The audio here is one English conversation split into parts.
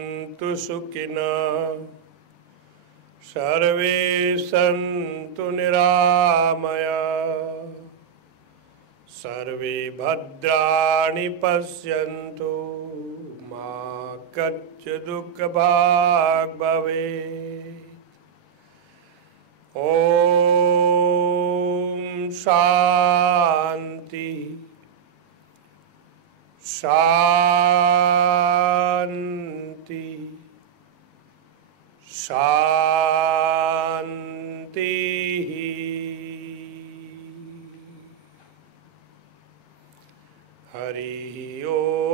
भवन्तु सुखिनः सर्वे सन्तु निरामयाः सर्वे भद्राणि पश्यन्तु मा कश्चित् दुःखभाग् भवेत्। ॐ शान्ति शान्ति शान्तिः। हरिः ओम्।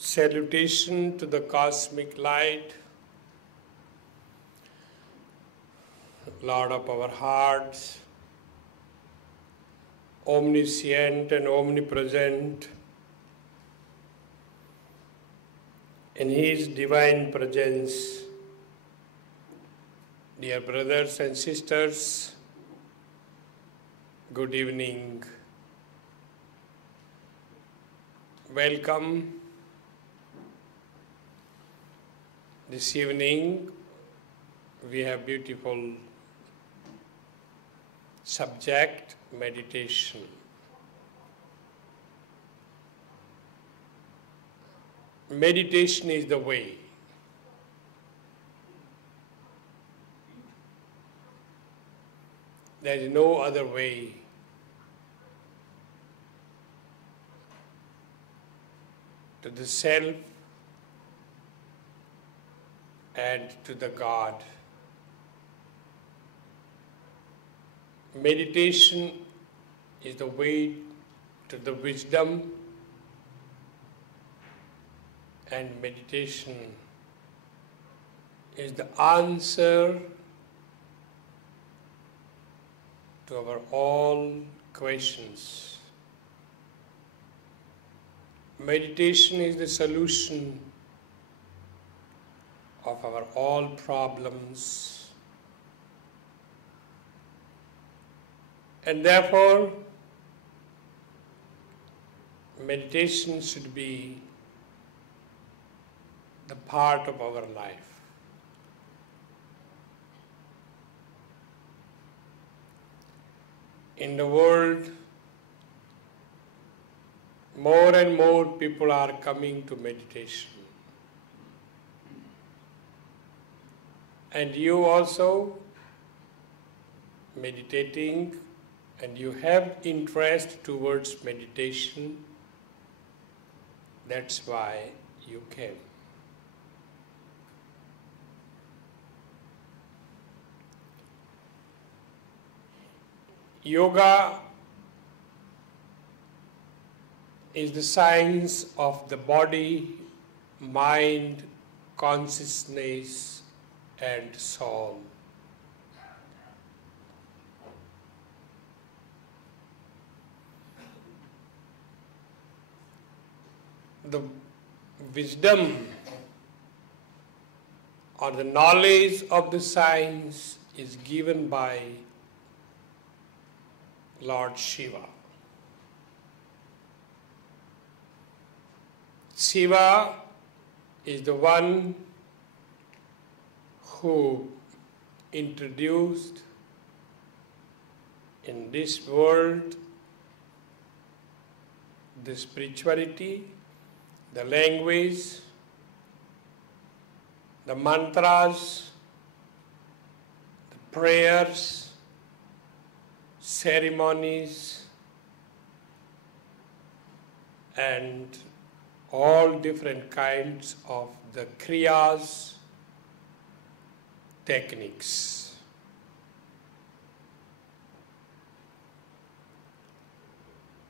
Salutation to the cosmic light, Lord of our hearts, omniscient and omnipresent. In His divine presence, dear brothers and sisters, good evening. Welcome. This evening we have beautiful subject, meditation. Meditation is the way. There is no other way to the self and to the God. Meditation is the way to the wisdom, and meditation is the answer to our all questions. Meditation is the solution of our all problems, and therefore meditation should be the part of our life. In the world, more and more people are coming to meditation. And you also meditating, and you have interest towards meditation. That's why you came. Yoga is the science of the body, mind, consciousness, and soul. The wisdom or the knowledge of the science is given by Lord Shiva. Shiva is the one who introduced in this world the spirituality, the language, the mantras, the prayers, ceremonies, and all different kinds of the kriyas, techniques.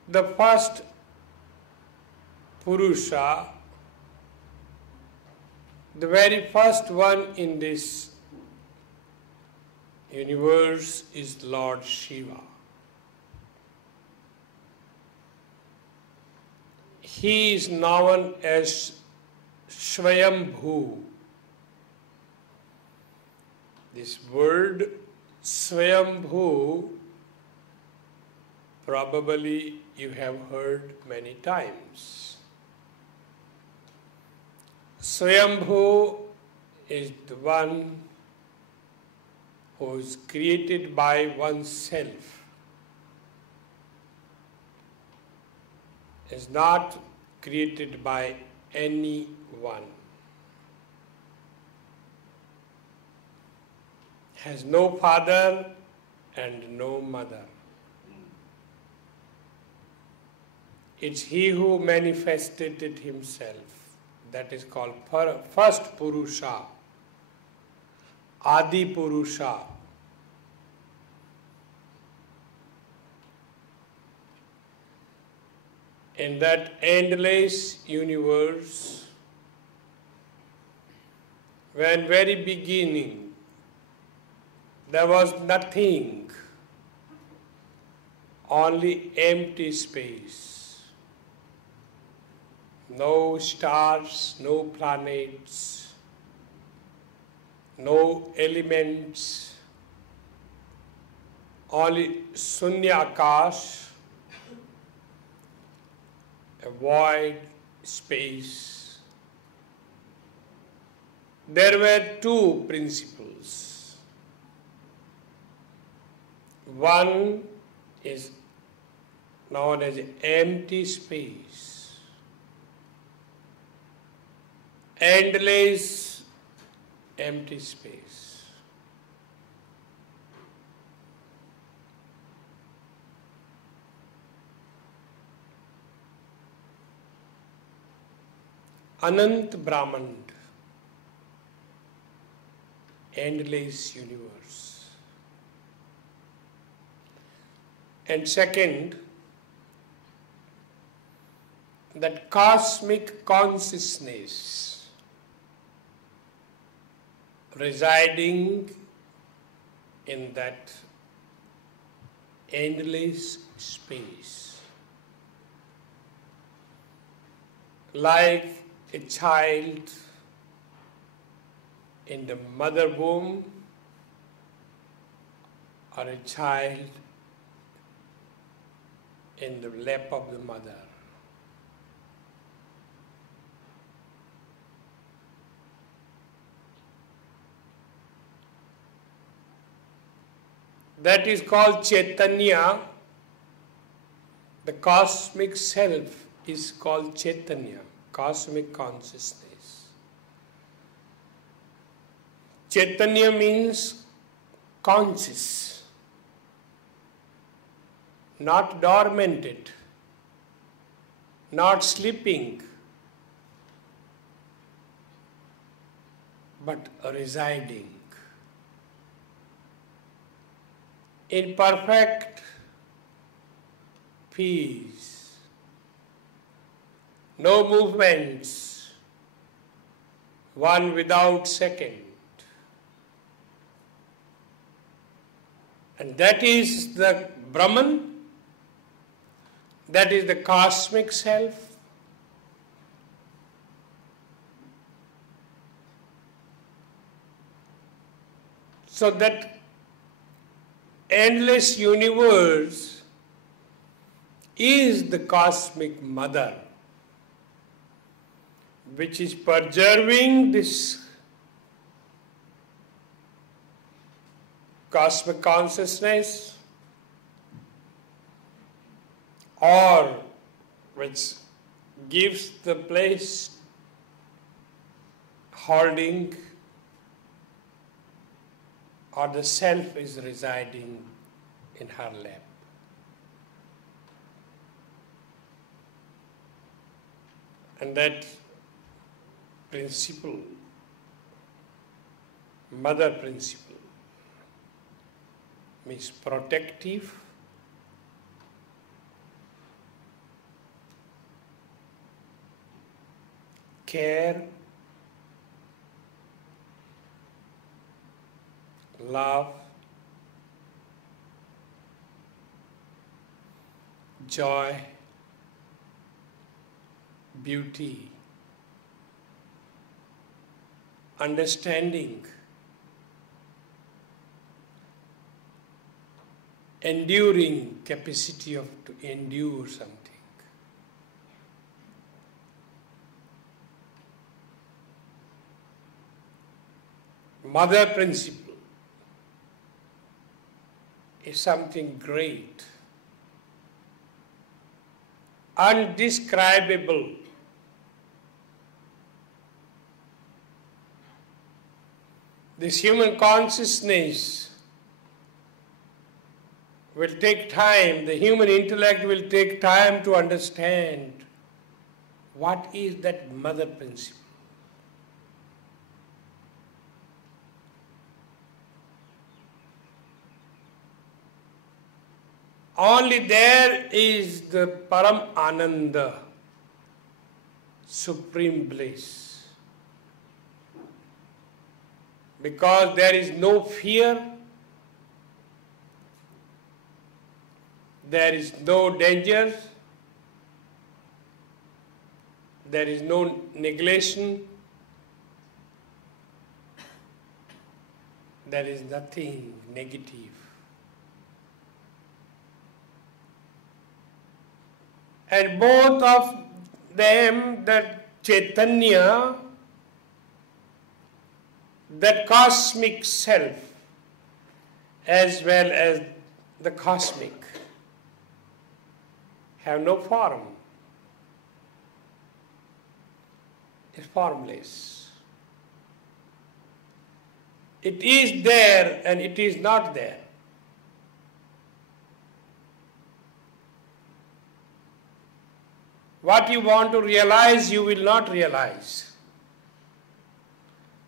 The first Purusha, the very first one in this universe is Lord Shiva. He is known as Swayambhu. This word Swayambhu probably you have heard many times. Swayambhu is the one who is created by oneself. Is not created by anyone. Has no father and no mother. It's he who manifested it himself. That is called first Purusha, Adi Purusha. In that endless universe, when very beginning there was nothing, only empty space, no stars, no planets, no elements, only Sunya Akash, a void space. There were two principles. One is known as empty space, endless empty space. Anant Brahmand, endless universe. And second, that cosmic consciousness residing in that endless space. Like a child in the mother womb or a child in the lap of the mother. That is called Chaitanya. The cosmic self is called Chaitanya, cosmic consciousness. Chaitanya means conscious, not dormanted, not sleeping, but residing in perfect peace, no movements, one without second. And that is the Brahman, that is the cosmic self. So that endless universe is the cosmic mother, which is preserving this cosmic consciousness, or which gives the place holding, or the self is residing in her lap. And that principle, mother principle, means protective, care, love, joy, beauty, understanding, enduring capacity to endure something. Mother principle is something great, undescribable. This human consciousness will take time, the human intellect will take time to understand what is that mother principle. Only there is the Param Ananda, supreme bliss. Because there is no fear, there is no danger, there is no neglection, there is nothing negative. And both of them, that Chaitanya, that cosmic self, as well as the cosmic, have no form. It's formless. It is there and it is not there. What you want to realize, you will not realize.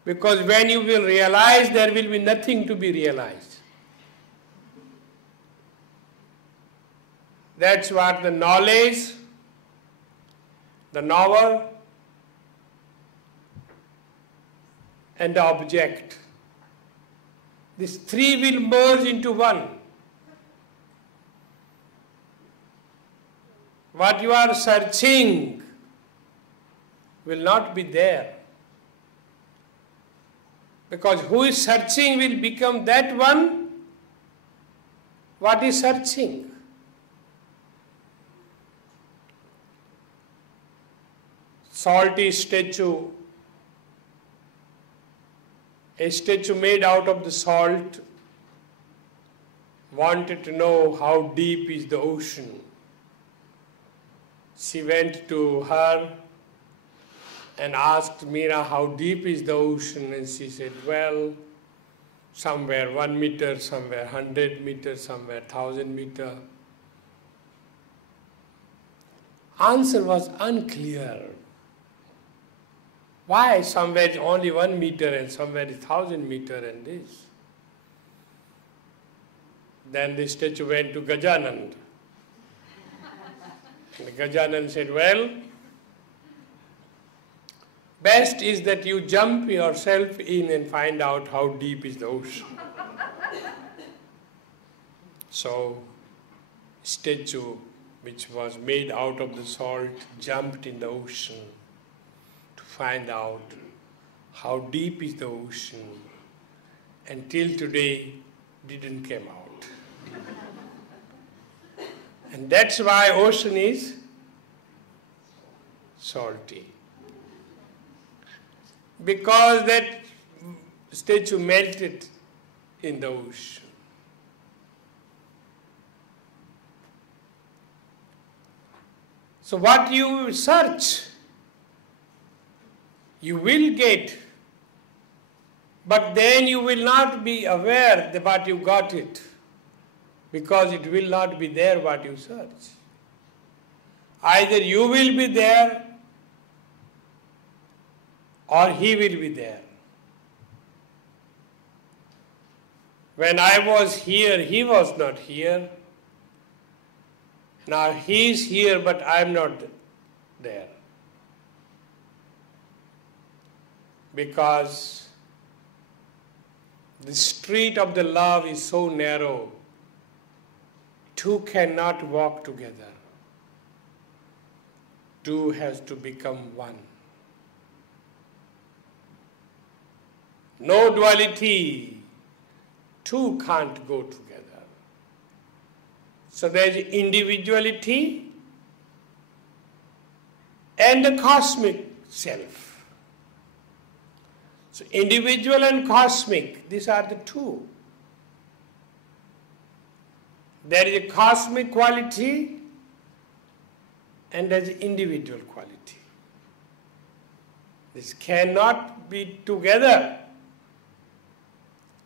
Because when you will realize, there will be nothing to be realized. That's what the knowledge, the knower, and the object, these three will merge into one. What you are searching will not be there. Because who is searching will become that one what is searching. Salty statue, a statue made out of the salt, wanted to know how deep is the ocean. She went to her and asked Meera, how deep is the ocean? And she said, well, somewhere 1 meter, somewhere 100 meters, somewhere 1,000 meters. Answer was unclear. Why somewhere is only 1 meter and somewhere is 1,000 meters and this? Then the statue went to Gajanand. And Gajanand said, well, best is that you jump yourself in and find out how deep is the ocean. So, statue which was made out of the salt jumped in the ocean to find out how deep is the ocean, and till today didn't come out. And that's why ocean is salty. Because that statue melted in the ocean. So what you search, you will get, but then you will not be aware that what you got it, because it will not be there what you search. Either you will be there or he will be there. When I was here, he was not here. Now he is here, but I am not there. Because the street of the love is so narrow, two cannot walk together. two has to become one. No duality, two can't go together. So there is individuality and the cosmic self. So individual and cosmic, these are the two. There is a cosmic quality and there is individual quality. This cannot be together.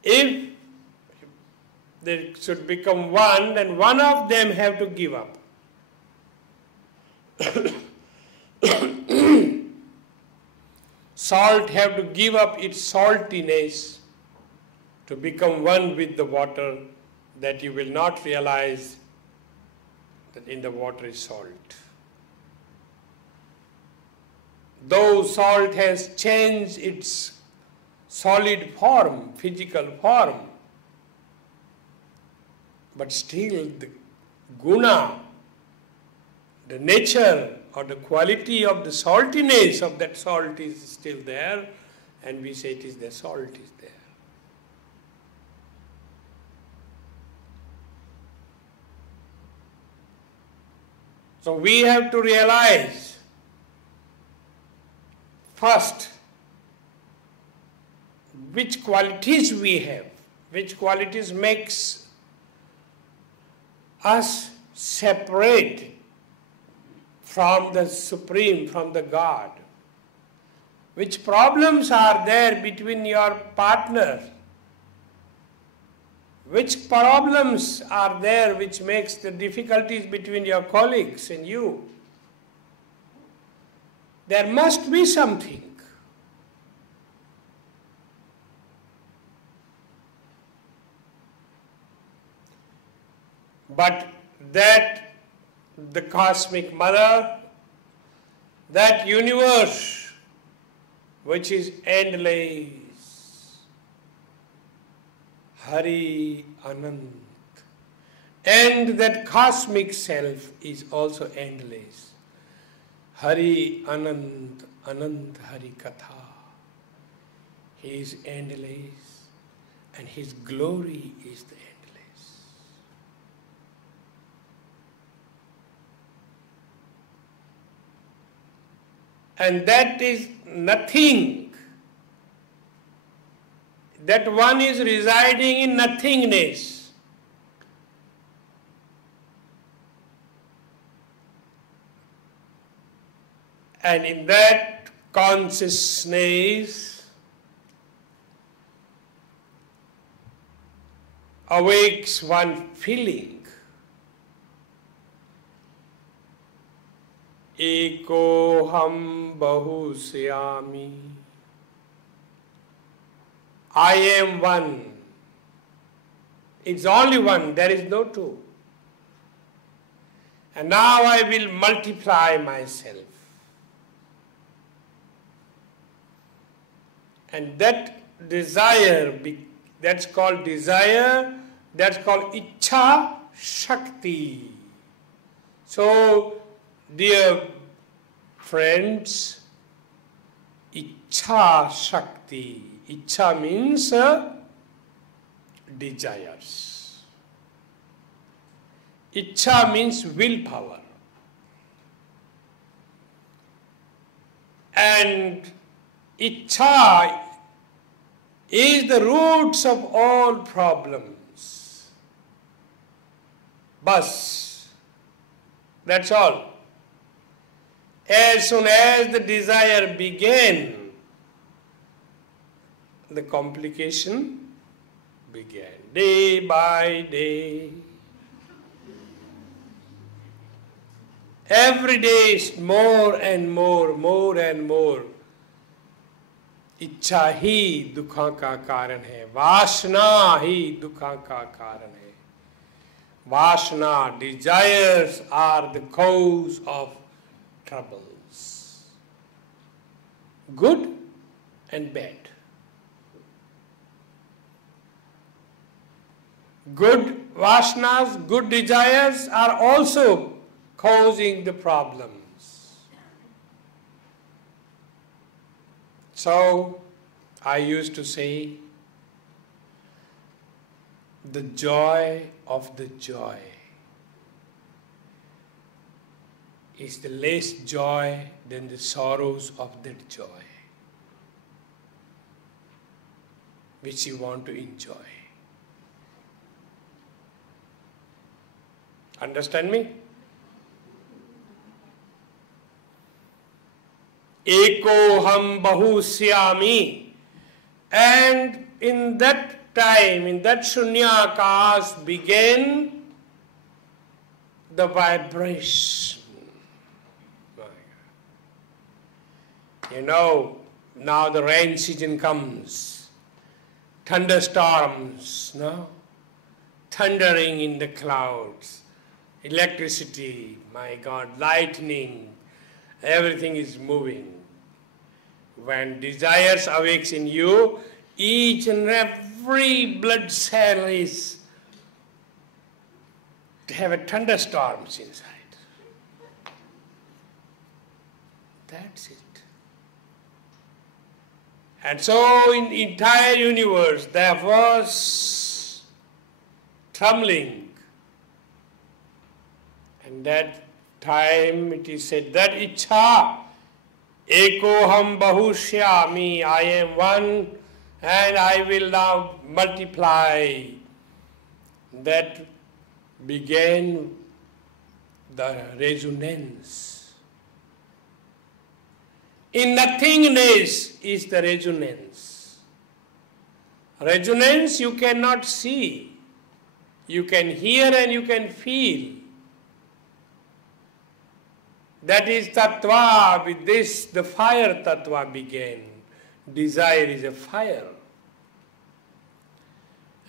If they should become one, then one of them have to give up. Salt have to give up its saltiness to become one with the water, that you will not realize that in the water is salt. Though salt has changed its solid form, physical form, but still the guna, the nature or the quality of the saltiness of that salt is still there, and we say it is the salt is there. So we have to realize first which qualities we have, which qualities makes us separate from the Supreme, from the God. Which problems are there between your partner? Which problems are there which makes the difficulties between your colleagues and you? There must be something. But that the cosmic mother, that universe which is endless, Hari Anant, and that cosmic self is also endless. Hari Anant, Anant Hari Katha. He is endless and his glory is the endless. And that is nothing. That one is residing in nothingness. And in that consciousness awakes one feeling. Eko ham bahusyami. I am one. It's only one, there is no two. And now I will multiply myself. And that desire, that's called desire, that's called Ichha Shakti. So, dear friends, Ichha Shakti. Ichha means desires. Ichha means willpower. And Ichha is the roots of all problems. Bas. That's all. As soon as the desire began, the complication began. Day by day. Every day is more and more, more and more. इच्छा ही दुखों का कारण है, वासना ही दुखों का कारण है. Vasana, desires are the cause of troubles. Good and bad. Good vasanas, good desires are also causing the problems. So, I used to say, the joy of the joy is the less joy than the sorrows of that joy, which you want to enjoy. Understand me? Ekoham bahusyami. And in that time, in that Shunyakash began the vibration. You know, now the rain season comes, thunderstorms, no? Thundering in the clouds, electricity, my God, lightning, everything is moving. When desires awakes in you, each and every blood cell is to have a thunderstorms inside. That's it. And so in the entire universe there was trembling. And that time it is said that Ichha Ekoham Bahushyami, I am one and I will now multiply. That began the resonance. In nothingness is the resonance. Resonance you cannot see. You can hear and you can feel. That is tattva. With this the fire tattva began. Desire is a fire.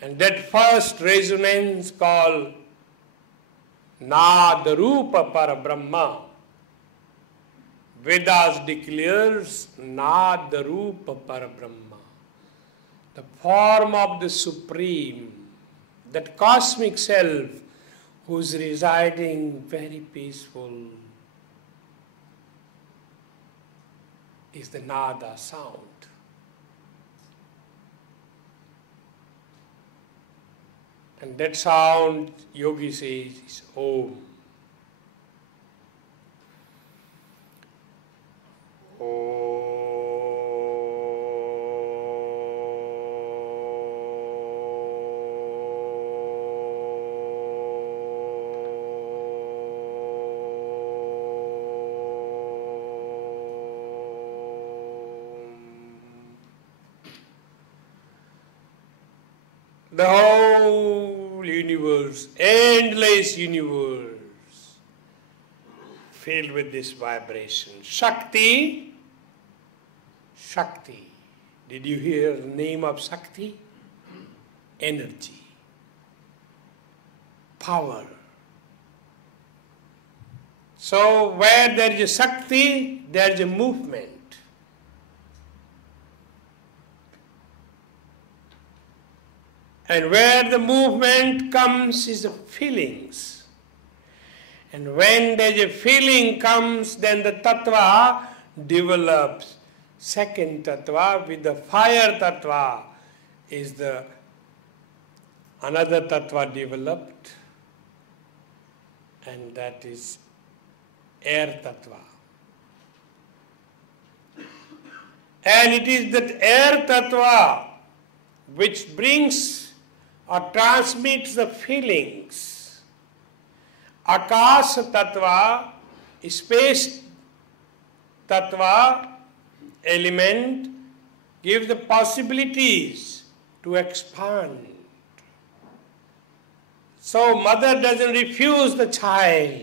And that first resonance called Nadarupa Parabrahma. Vedas declares Nadarupa Parabrahma, the form of the Supreme, that cosmic self who is residing very peaceful, is the Nada sound. And that sound, Yogi says, is Om. The whole universe, endless universe, filled with this vibration. Shakti, Shakti. Did you hear the name of Shakti? Energy, power. So where there is a Shakti, there is a movement. And where the movement comes is the feelings. And when there is a feeling comes, then the tattva develops. Second tattva with the fire tattva is the another tattva developed, and that is air tattva. And it is that air tattva which brings or transmits the feelings. Akash tattva, space tattva, element, gives the possibilities to expand. So mother doesn't refuse the child.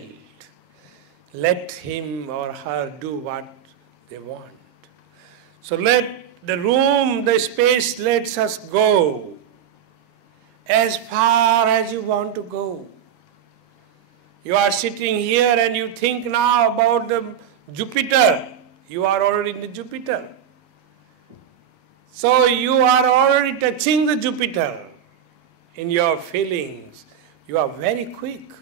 Let him or her do what they want. So let the room, the space lets us go as far as you want to go. You are sitting here and you think now about the Jupiter. You are already in the Jupiter. So you are already touching the Jupiter in your feelings. You are very quick.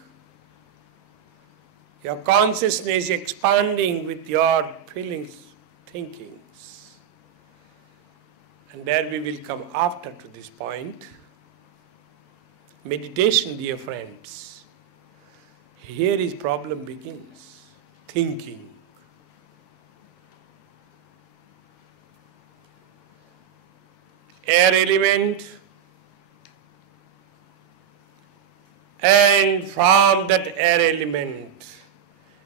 Your consciousness is expanding with your feelings, thinkings. And there we will come after to this point. Meditation, dear friends. Here is problem begins. Thinking. Air element, and from that air element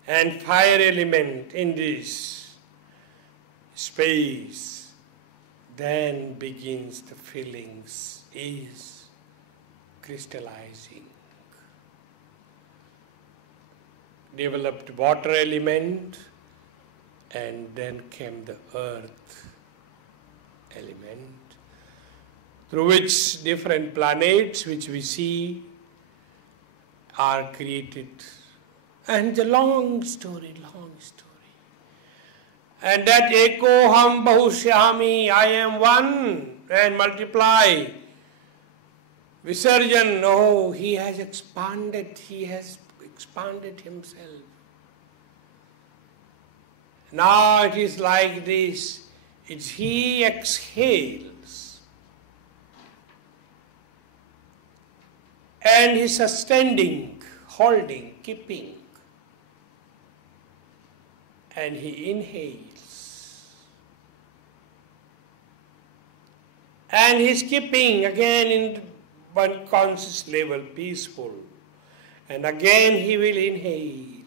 and fire element in this space, then begins the feelings is crystallizing. Developed water element, and then came the earth element, through which different planets which we see are created. And the long story. And that eko ham bahushyami, I am one, and multiply. Visarjan, no, he has expanded himself. Now it is like this, it's he exhales and he's sustaining, holding, keeping, and he inhales and he's keeping again in one conscious level, peaceful, and again he will inhale.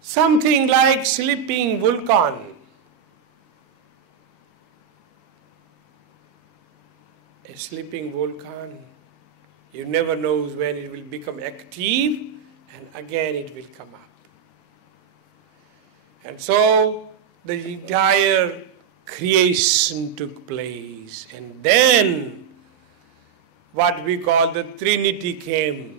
Something like sleeping volcano. A sleeping volcano. You never know when it will become active and again it will come up. And so the entire creation took place, and then what we call the Trinity came.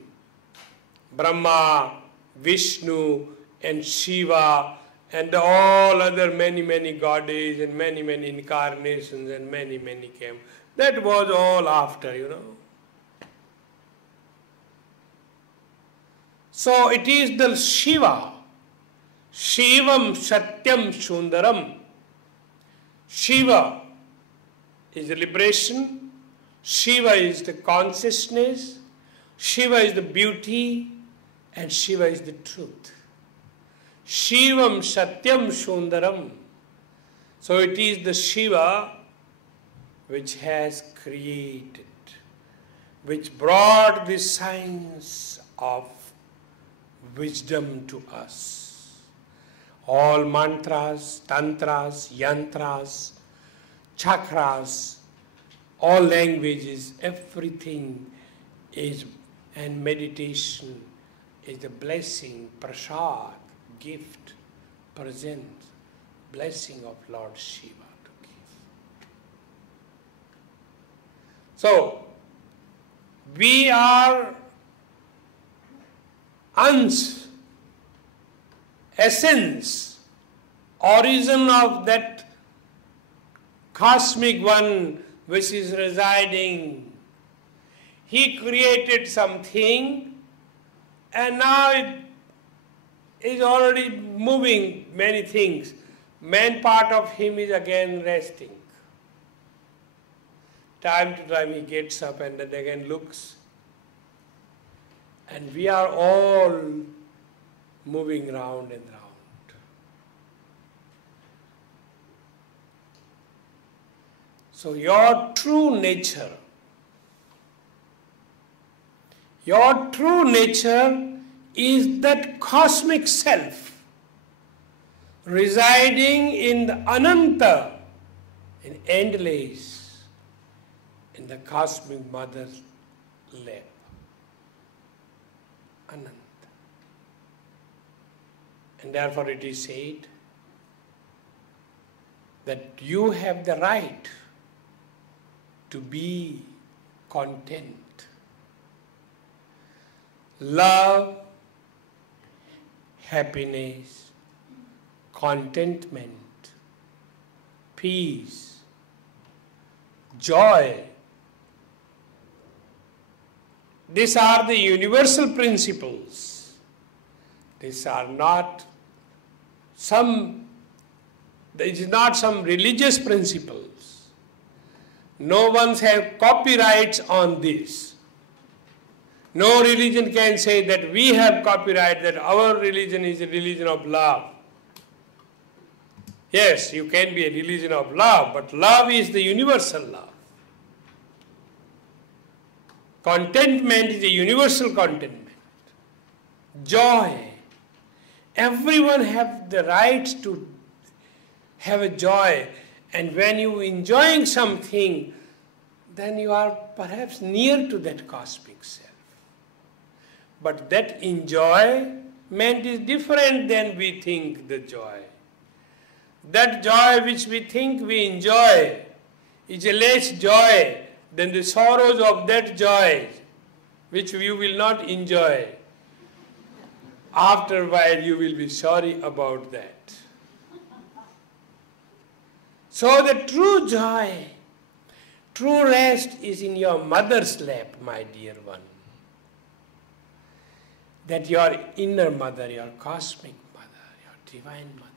Brahma, Vishnu, and Shiva, and all other many goddesses and many incarnations and many came. That was all after, So it is the Shiva. Shivam Satyam Sundaram. Shiva is the liberation. Shiva is the consciousness. Shiva is the beauty. And Shiva is the truth. Shivam Satyam Sundaram. So it is the Shiva which has created, which brought the science of wisdom to us. All mantras, tantras, yantras, chakras, all languages, everything is, and meditation is the blessing, prasad, gift, present, blessing of Lord Shiva to give. So, we are ans, essence, origin of that cosmic one which is residing. He created something and now it is already moving many things. Main part of him is again resting. Time to time he gets up and then again looks. And we are all moving round and round. So your true nature is that cosmic self residing in the Ananta, in endless, in the cosmic mother's lap. Ananta. And therefore it is said that you have the right to be content. Love, happiness, contentment, peace, joy. These are the universal principles. These are not some religious principles. No one has copyrights on this. No religion can say that we have copyright, that our religion is a religion of love. Yes, you can be a religion of love, but love is the universal love. Contentment is a universal contentment. Joy. Everyone has the right to have a joy. And when you are enjoying something, then you are perhaps near to that cosmic self. But that enjoyment is different than we think the joy. That joy which we think we enjoy is a less joy than the sorrows of that joy which you will not enjoy. After a while you will be sorry about that. So the true joy, true rest is in your mother's lap, my dear one. That your inner mother, your cosmic mother, your divine mother.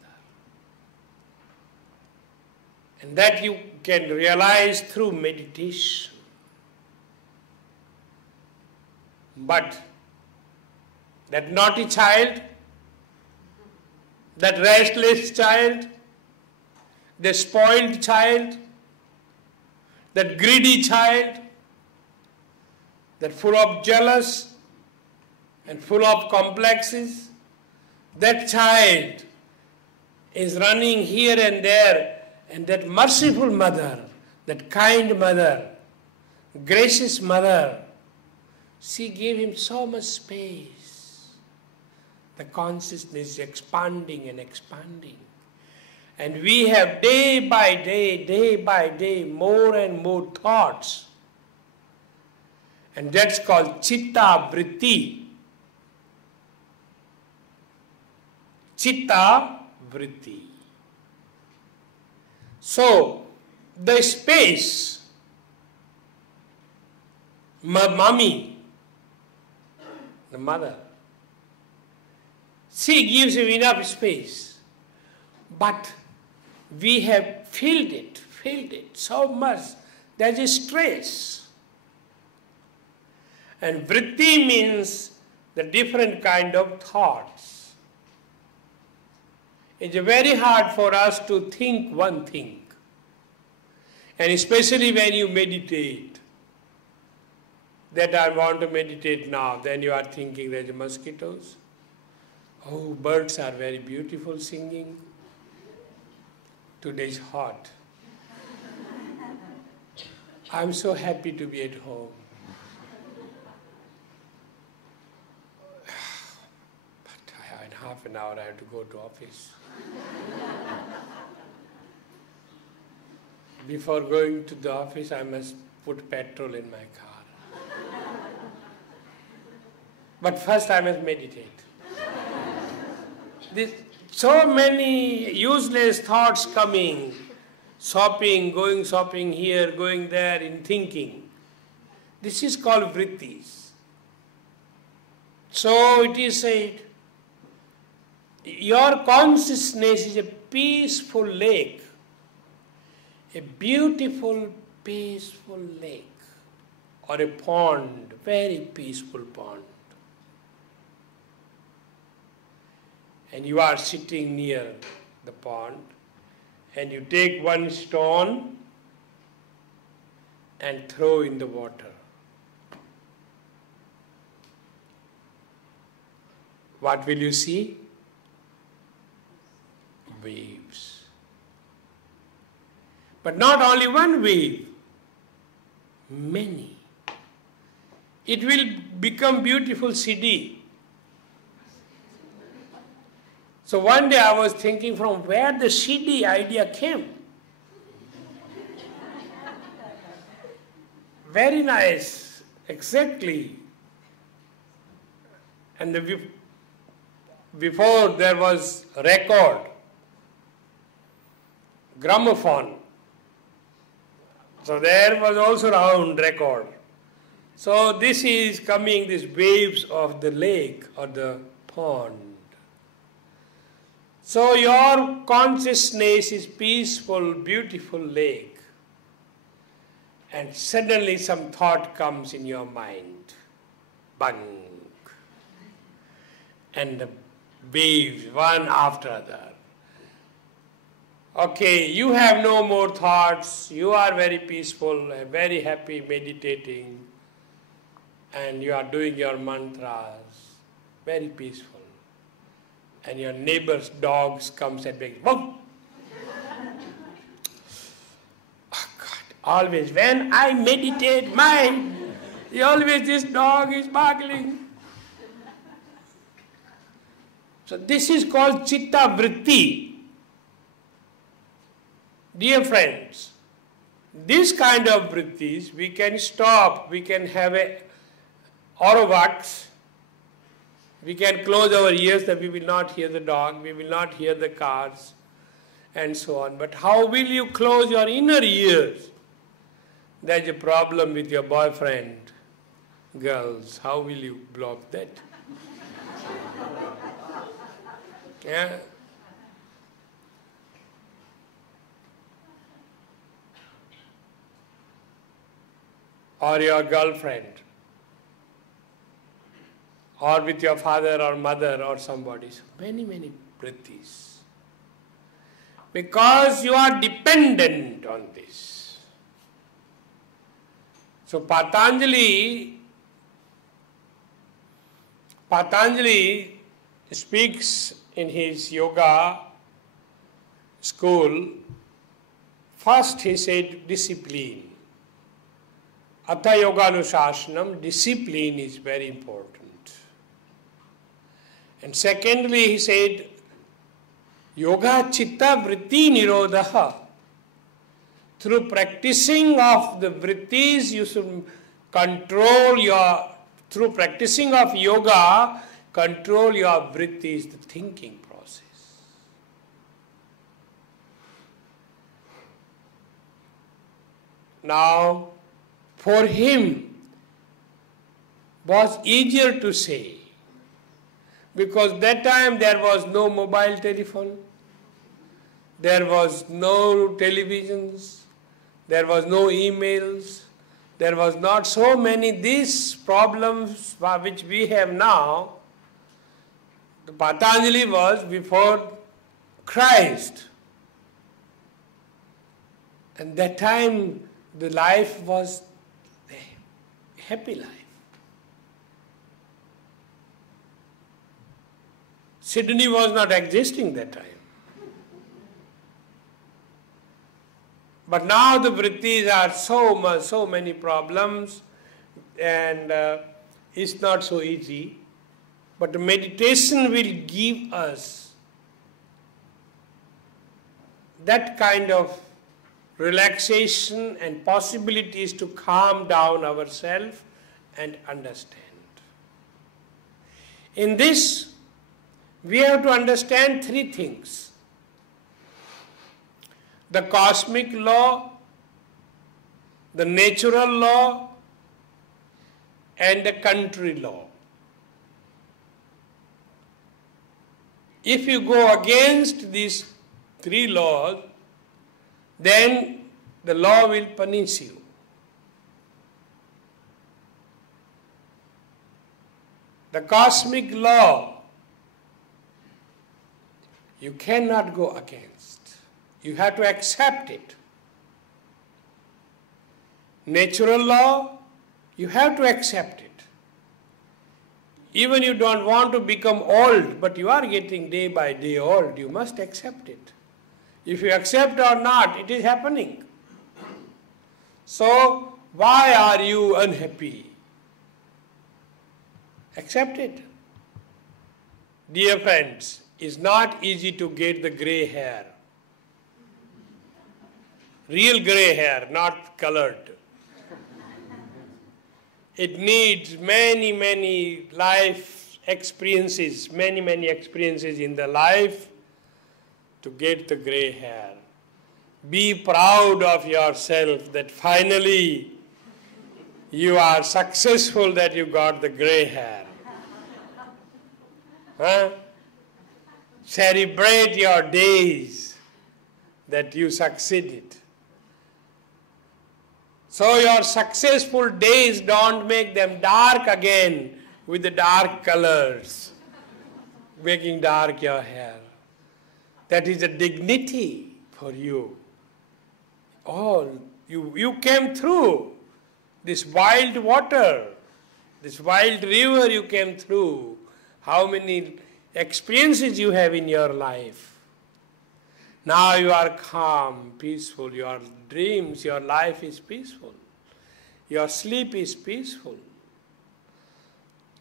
And that you can realize through meditation. But that naughty child, that restless child, the spoiled child, that greedy child, that full of jealous and full of complexes, that child is running here and there. And that merciful mother, that kind mother, gracious mother, she gave him so much space. The consciousness is expanding and expanding. And we have day by day, more and more thoughts. And that's called chitta vritti. Chitta vritti. So, the space, mommy, the mother, she gives him enough space, but we have filled it so much. There is stress. And vritti means the different kind of thoughts. It's very hard for us to think one thing. And especially when you meditate, that I want to meditate now, then you are thinking there's mosquitoes. Oh, birds are very beautiful singing. Today's hot. I'm so happy to be at home. But in half an hour I have to go to office. Before going to the office, I must put petrol in my car. But first I must meditate. There's so many useless thoughts coming, shopping, going shopping here, going there, in thinking. This is called vrittis. So it is said, your consciousness is a peaceful lake, a beautiful, peaceful lake, or a pond, very peaceful pond. And you are sitting near the pond, and you take one stone and throw in the water. What will you see? Waves. But not only one wave, many. It will become beautiful CD. So one day I was thinking from where the CD idea came. Very nice, exactly. And before there was record, gramophone. So there was also round record. So this is coming, these waves of the lake or the pond. So your consciousness is peaceful, beautiful lake. and suddenly some thought comes in your mind. Bang! And the waves, one after other. Okay, you have no more thoughts, you are very peaceful, very happy, meditating, and you are doing your mantras, very peaceful. And your neighbor's dogs comes and begs, "Whoa!" Oh God, always when I meditate, always this dog is barking. So this is called chitta vritti. Dear friends, this kind of vrittis we can stop, we can have a aurovax, we can close our ears that we will not hear the dog, we will not hear the cars, and so on. But how will you close your inner ears? There's a problem with your boyfriend, girls. How will you block that? Yeah. Or your girlfriend, or with your father or mother or somebody. So many vrittis. Because you are dependent on this. So Patanjali speaks in his yoga school. First he said discipline. Atha yoga anushashanam, discipline is very important. And secondly he said, yoga chitta vritti nirodha. Through practicing of the vrittis, you should through practicing of yoga, control your vrittis, the thinking process. Now, for him was easier to say, because that time there was no mobile telephone, there was no televisions, there was no emails, there was not so many these problems which we have now. The Patanjali was before Christ. And that time the life was a happy life. Sydney was not existing that time. But now the vrittis are so many problems, and it's not so easy. But the meditation will give us that kind of relaxation and possibilities to calm down ourselves and understand. In this, we have to understand three things: the cosmic law, the natural law, and the country law. If you go against these three laws, then the law will punish you. The cosmic law, you cannot go against. You have to accept it. Natural law, you have to accept it. Even you don't want to become old, but you are getting day by day old, you must accept it. If you accept or not, it is happening. So, why are you unhappy? Accept it. Dear friends, it's not easy to get the grey hair. Real grey hair, not colored. It needs many life experiences, many experiences in the life to get the grey hair. Be proud of yourself that finally you are successful, that you got the grey hair. Huh? Celebrate your days that you succeeded. So your successful days, don't make them dark again with the dark colors, making dark your hair. That is a dignity for you. Oh, you came through this wild water, this wild river you came through. How many experiences you have in your life. Now you are calm, peaceful. Your dreams, your life is peaceful. Your sleep is peaceful.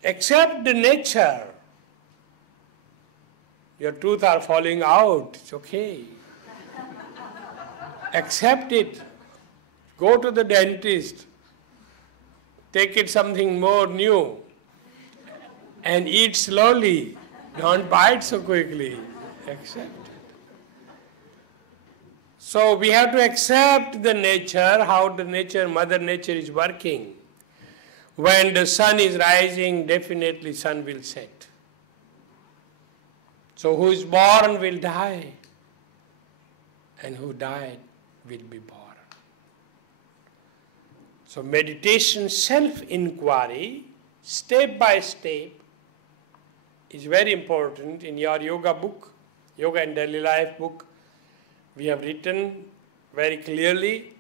Accept the nature. Your teeth are falling out. It's okay. Accept it. Go to the dentist. Take it something more new. And eat slowly. Don't bite so quickly. Accept. So we have to accept the nature, how the nature, Mother Nature is working. When the sun is rising, definitely sun will set. So who is born will die, and who died will be born. So meditation, self-inquiry, step by step, is very important. In your yoga book, Yoga and Daily Life book, we have written very clearly,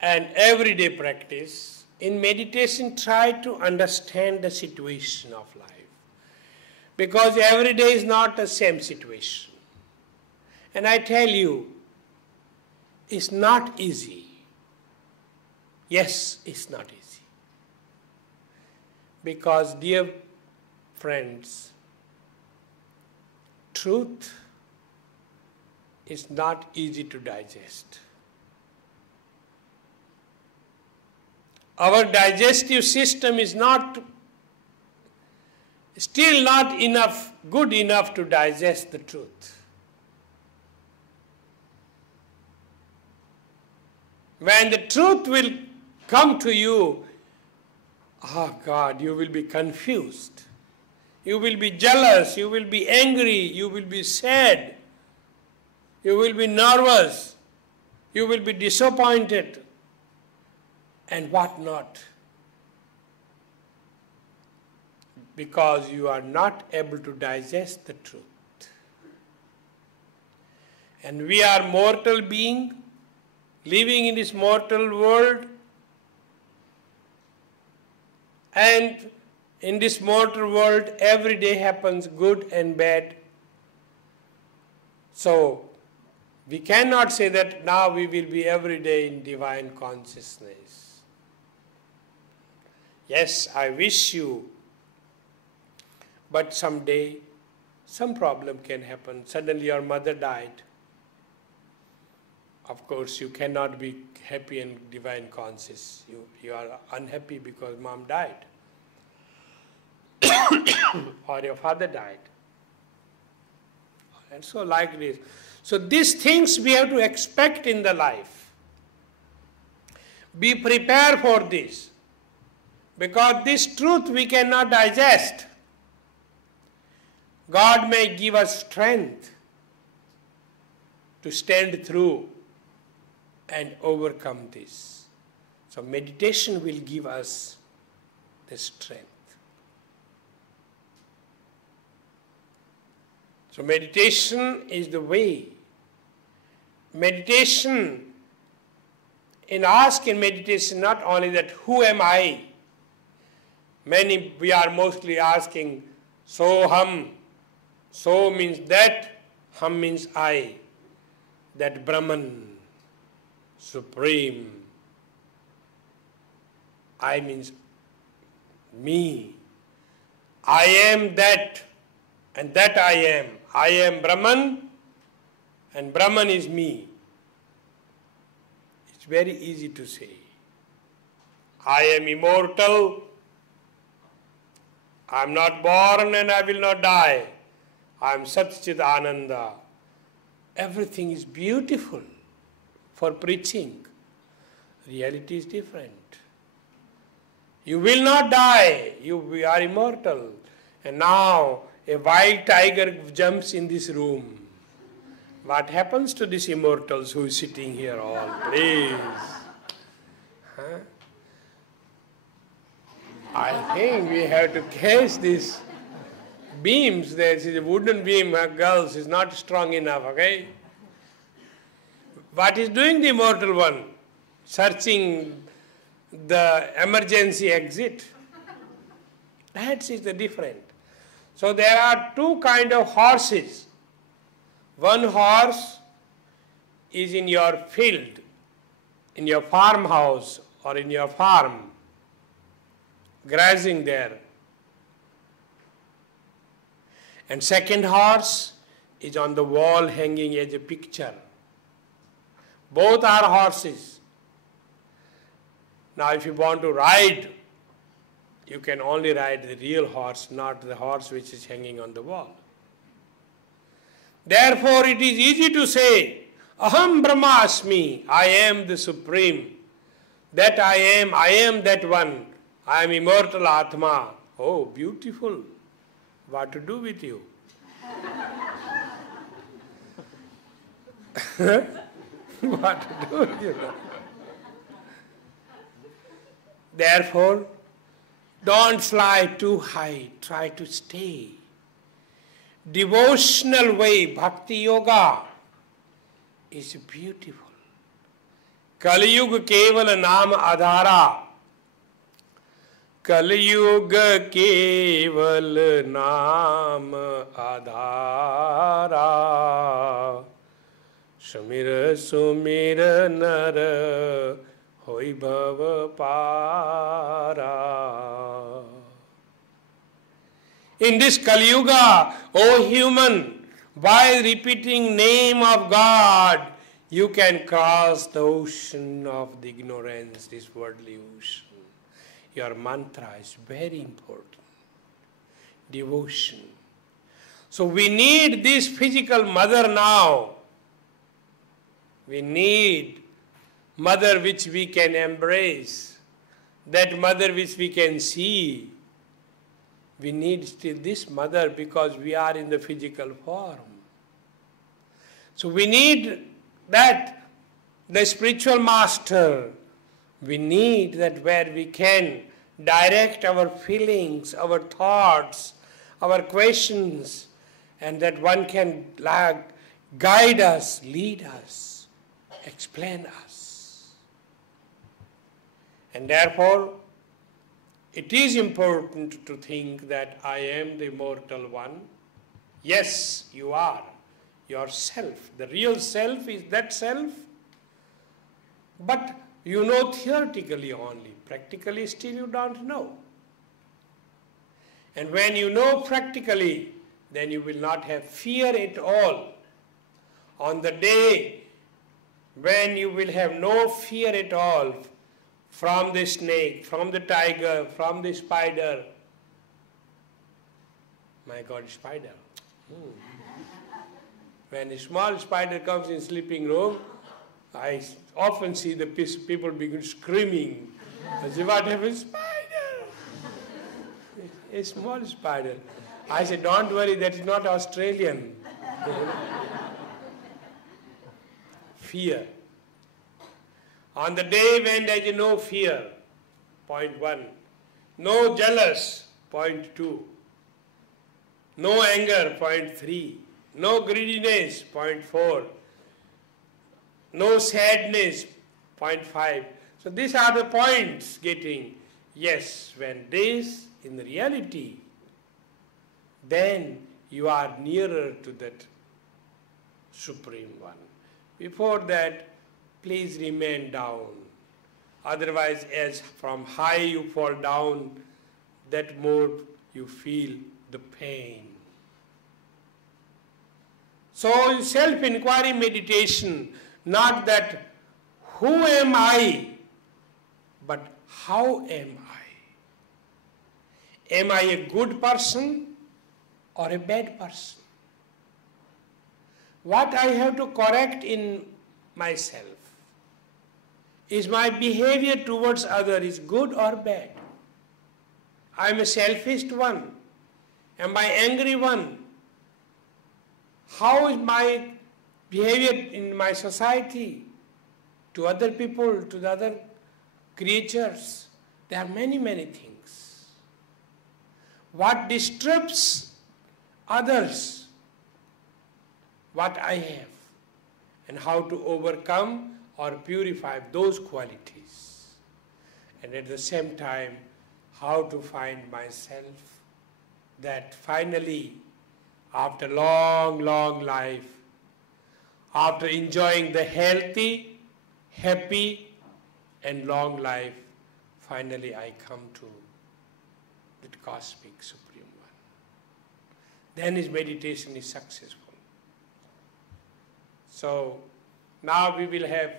and everyday practice. In meditation, try to understand the situation of life. Because every day is not the same situation. And I tell you, it's not easy. Yes, it's not easy. Because, dear friends, truth is not easy to digest. Our digestive system is still not good enough to digest the truth. When the truth will come to you, oh God, you will be confused. You will be jealous, you will be angry, you will be sad. You will be nervous, you will be disappointed, and what not. Because you are not able to digest the truth. And we are mortal beings, living in this mortal world, and in this mortal world every day happens good and bad. So, we cannot say that now we will be every day in divine consciousness. Yes, I wish you, but someday some problem can happen. Suddenly your mother died. Of course, you cannot be happy and divine conscious. You are unhappy because mom died. Or your father died. And so like this. So these things we have to expect in the life. Be prepared for this. Because this truth we cannot digest. God may give us strength to stand through and overcome this. So meditation will give us the strength. So meditation is the way. Meditation, in meditation, not only that who am I? We are mostly asking, so hum. So means that, hum means I. That Brahman, supreme. I means me. I am that, and that I am. I am Brahman, and Brahman is me. It's very easy to say. I am immortal. I am not born and I will not die. I am Satchit Ananda. Everything is beautiful for preaching. Reality is different. You will not die. You are immortal. And now a wild tiger jumps in this room. What happens to these immortals who is sitting here all? Please. Huh? I think we have to catch these beams. There is a wooden beam, girls, is not strong enough, okay? What is doing the immortal one? Searching the emergency exit. That is the difference. So there are two kind of horses. One horse is in your field, in your farmhouse or in your farm, grazing there. And second horse is on the wall hanging as a picture. Both are horses. Now if you want to ride, you can only ride the real horse, not the horse which is hanging on the wall. Therefore it is easy to say, Aham Brahmasmi, I am the Supreme. That I am that one. I am immortal Atma. Oh, beautiful. What to do with you? What to do with you? Therefore, don't fly too high, try to stay. Devotional way, bhakti yoga, is beautiful. Kali Yuga keval naam adhara. Kali Yuga keval naam adhara. Sumir sumir nar hoi bhav para. In this Kali Yuga, O human, by repeating name of God, you can cross the ocean of the ignorance, this worldly ocean. Your mantra is very important. Devotion. So we need this physical mother now. We need mother which we can embrace, that mother which we can see. We need still this mother because we are in the physical form. So we need that, the spiritual master. We need that where we can direct our feelings, our thoughts, our questions, and that one can guide us, lead us, explain us. And therefore, it is important to think that I am the immortal one. Yes, you are. Yourself. The real self is that self. But you know theoretically only. Practically still you don't know. And when you know practically, then you will not have fear at all. On the day when you will have no fear at all from the snake, from the tiger, from the spider. My God, spider. When a small spider comes in sleeping room, I often see the people begin screaming. I say, what happened? Spider! A small spider. I say, don't worry, that is not Australian. Fear. On the day when there is no fear, point 1. No jealous, point 2. No anger, point 3. No greediness, point 4. No sadness, point 5. So these are the points getting. Yes, when this in reality, then you are nearer to that Supreme One. Before that, please remain down. Otherwise, as from high you fall down, that more you feel the pain. So self-inquiry meditation, not that who am I, but how am I? Am I a good person or a bad person? What I have to correct in myself? Is my behavior towards others is good or bad? I am a selfish one. Am I angry one? How is my behavior in my society, to other people, to the other creatures. There are many, many things. What disturbs others, what I have, and how to overcome or purify those qualities. And at the same time, how to find myself, that finally, after long, long life, after enjoying the healthy, happy, and long life, finally I come to the cosmic Supreme One. Then his meditation is successful. So now we will have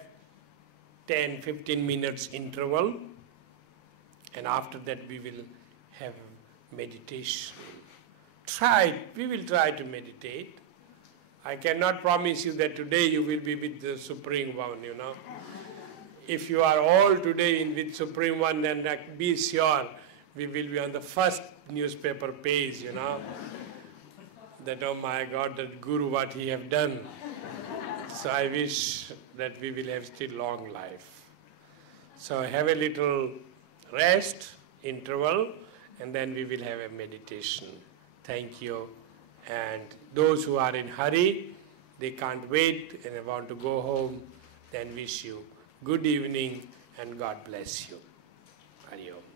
10-15 minutes interval, and after that we will have meditation. We will try to meditate. I cannot promise you that today you will be with the Supreme One, If you are all today with Supreme One, then be sure we will be on the first newspaper page, That, oh my God, that Guru, what he have done. So I wish that we will have still long life. So have a little rest, interval, and then we will have a meditation. Thank you. And those who are in hurry, they can't wait and they want to go home, then wish you good evening and God bless you. Hari Om.